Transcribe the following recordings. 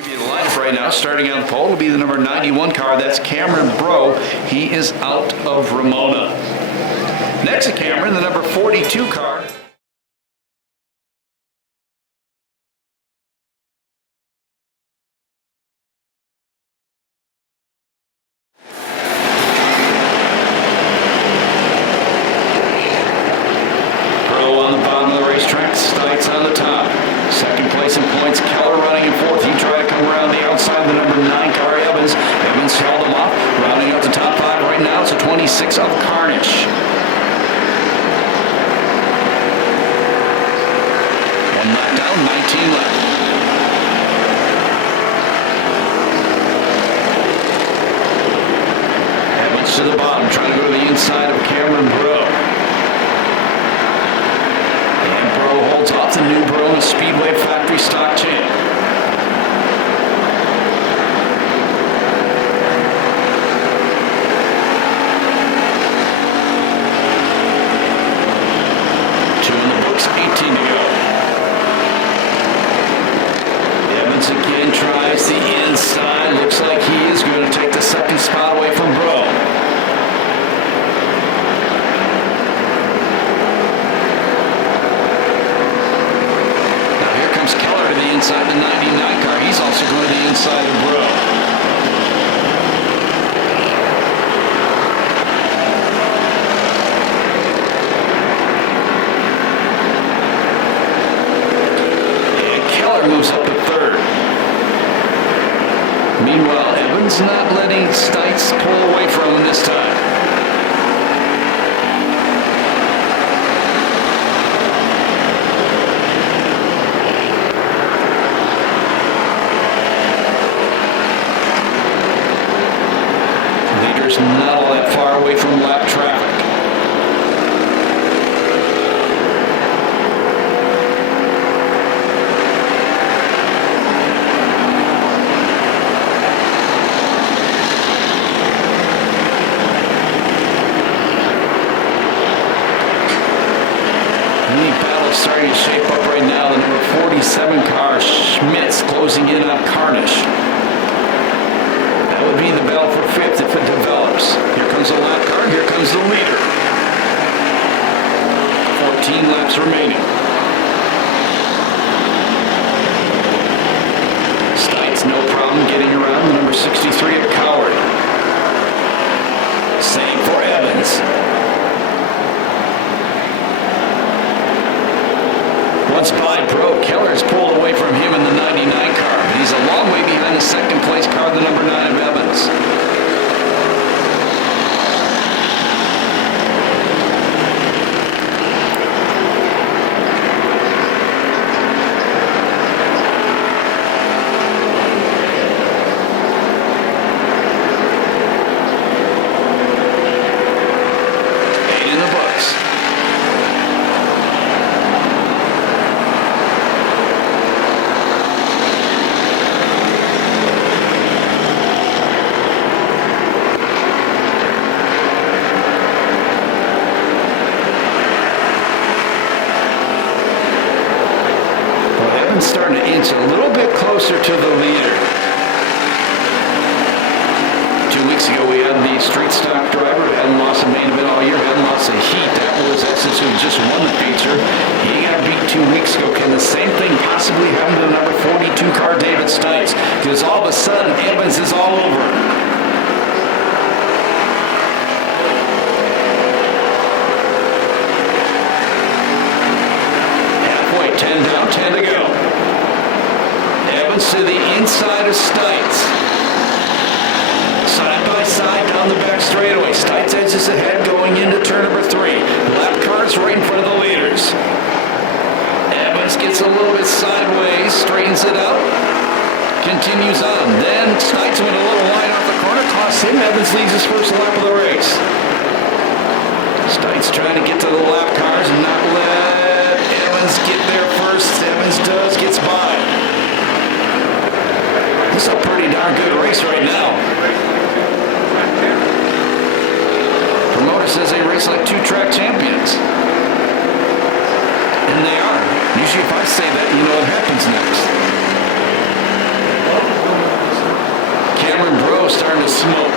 Give you the lineup right now. Starting on the pole will be the number 91 car. That's Cameron Bro. He is out of Ramona. Next to Cameron, the number 42 car. Bro on the bottom of the racetrack. Stites on the top. Second place in points. Keller running in fourth. He tried to come around the outside of the number 9 car, Evans. Evans held him off. Rounding out the top 5 right now. It's a 26 of Carnish. One lap down, 19 left. Evans to the bottom, trying to go to the inside of Cameron Bro. And Bro holds off the new Bro and Speedway factory stock champ. Two in the books, 18 to go. Again tries the inside. Looks like he is going to take the second spot away from Bro. Now here comes Keller to the inside the 99 car. He's also going to the inside of Bro. And Keller moves up to third. Meanwhile, Evans not letting Stites pull away from him this time. Leader's not all that far away from lap traffic. Starting to shape up right now. The number 47 car, Schmitz, closing in on Carnish. That would be the battle for fifth if it develops. Here comes the lap car. Here comes the leader. 14 laps remaining. Stites, no problem getting around the number 63 of Coward. Same for Evans. Once by Bro, Keller's pulled away from him in the 99 car, but he's a long way behind the second place car, the number 9 of Evans. Starting to inch a little bit closer to the leader. 2 weeks ago we had the street stock driver who hadn't lost a main event all year, hadn't lost a heat. That was Essence, who just won the feature. He got beat 2 weeks ago. Can the same thing possibly happen to the number 42 car, David Stites? Because all of a sudden Evans is all over. Halfway, 10 down, 10 to go. Evans to the inside of Stites. Side by side down the back straightaway. Stites edges ahead going into turn number 3. Lap car's right in front of the leaders. Evans gets a little bit sideways, straightens it out, continues on. Then Stites went a little wide off the corner, costs him. Evans leads his first lap of the race. Stites trying to get to the lap cars and not let Evans get there first. Evans does, gets by. This is a pretty darn good race right now. Promoter says they race like 2 track champions. And they are. Usually if I say that, you know what happens next. Cameron Bro starting to smoke.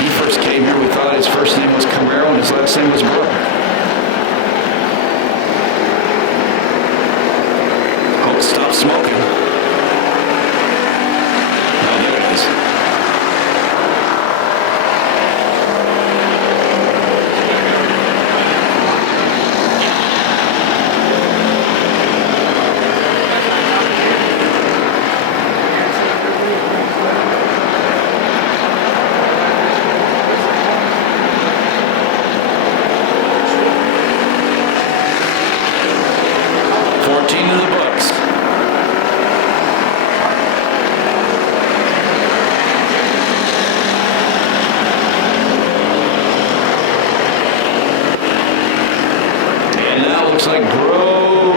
He first came here, we thought his first name was Camaro and his last name was Bro. Oh, stop smoking. Oh, there it is. Looks like Bro, I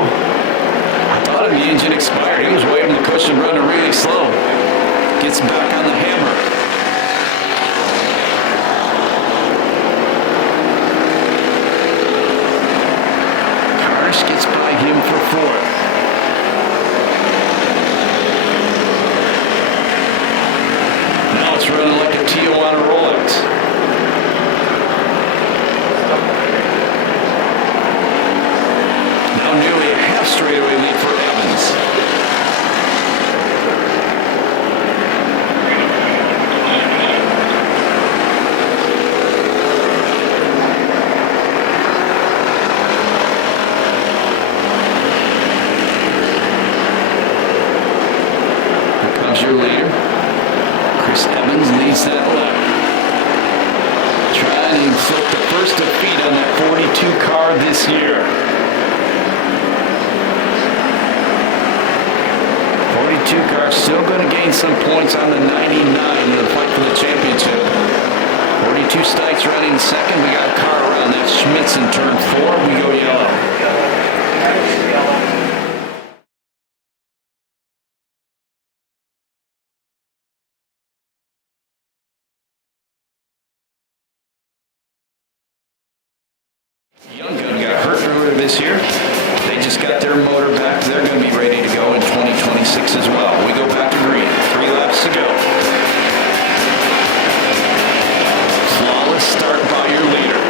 thought the engine expired. He was waving the cushion running really slow. Gets back on the hammer. Perris gets by him for fourth. Now it's running like a Tijuana Rolex. Nearly a half straightaway lead for Evans. Here comes your leader. Chris Evans leads that lap. Trying to inflict the first defeat on that 42 car this year. 42 car still going to gain some points on the 99 in the fight for the championship. 42 Stikes running second. We got a car around that. Schmitz in turn 4. We go yellow. Young Gun got hurt earlier this year. They just got their motor back. They're going to be ready to go in 2026 as well. We go back to green. 3 laps to go. Flawless start by your leader.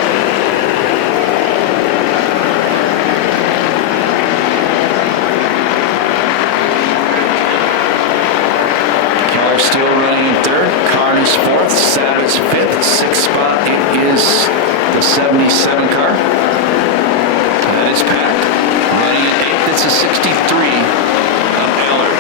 Keller still running in third. Carnes fourth. Savage fifth. Sixth spot. It is the 77 car. That is Pack. Running at 8th, it's a 63 of Eller.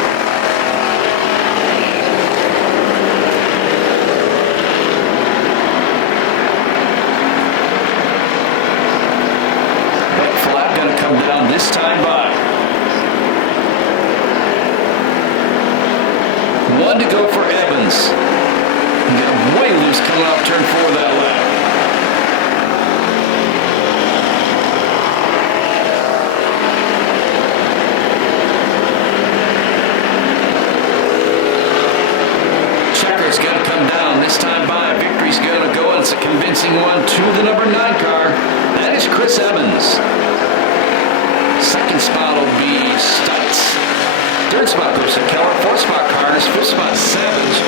Wet flag going to come down this time by. 1 to go for Evans. He got way loose coming off turn 4 that lap. Checker's going to come down this time by. Victory's going to go, and it's a convincing one to the number 9 car. That is Chris Evans. Second spot will be Stites. Third spot goes to Keller. Fourth spot Carnes. Fifth spot Savage.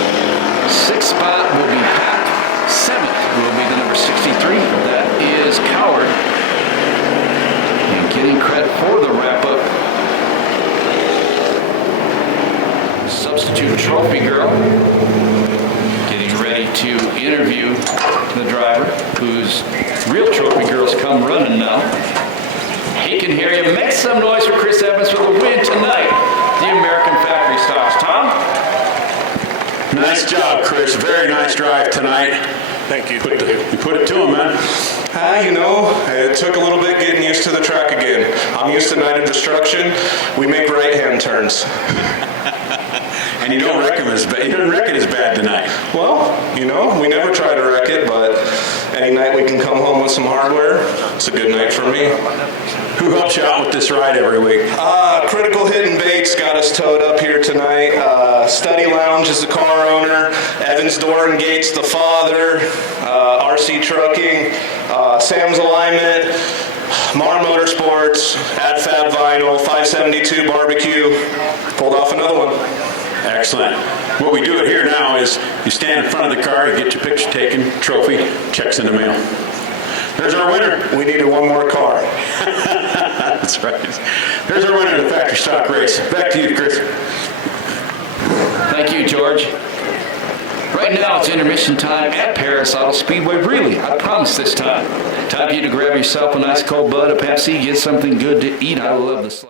Sixth spot will be Pack. Seventh will be the number 63. That is Coward. And getting credit for the wrap-up. Substitute trophy girl getting ready to interview the driver, whose real trophy girls come running now. He can hear you. Make some noise for Chris Evans for the win tonight. The American Factory Stocks. Tom? Nice job, Chris. Very nice drive tonight. Thank you. You put it to him, man. You know, it took a little bit getting used to the track again. I'm used to Night of Destruction. We make right-hand turns. And you don't wreck him as bad. You didn't wreck it as bad tonight. Well, you know, we never try to wreck it, but any night we can come home with some hardware, it's a good night for me. Who helps you out with this ride every week? Critical Hidden Baits got us towed up here tonight. Study Lounge is the car owner. Evans Door and Gates, the father. RC Trucking. Sam's Alignment. Mar Motorsports, AdFab Vinyl, 572 Barbecue. Pulled off another one. Excellent. What we do it here now is you stand in front of the car, you get your picture taken, trophy, checks in the mail. There's our winner. We needed one more car. That's right. There's our winner of the factory stock race. Back to you, Chris. Thank you, George. Right now it's intermission time at Perris Auto Speedway. Really, I promise this time. Time for you to grab yourself a nice cold bud of Pepsi, get something good to eat. I love this.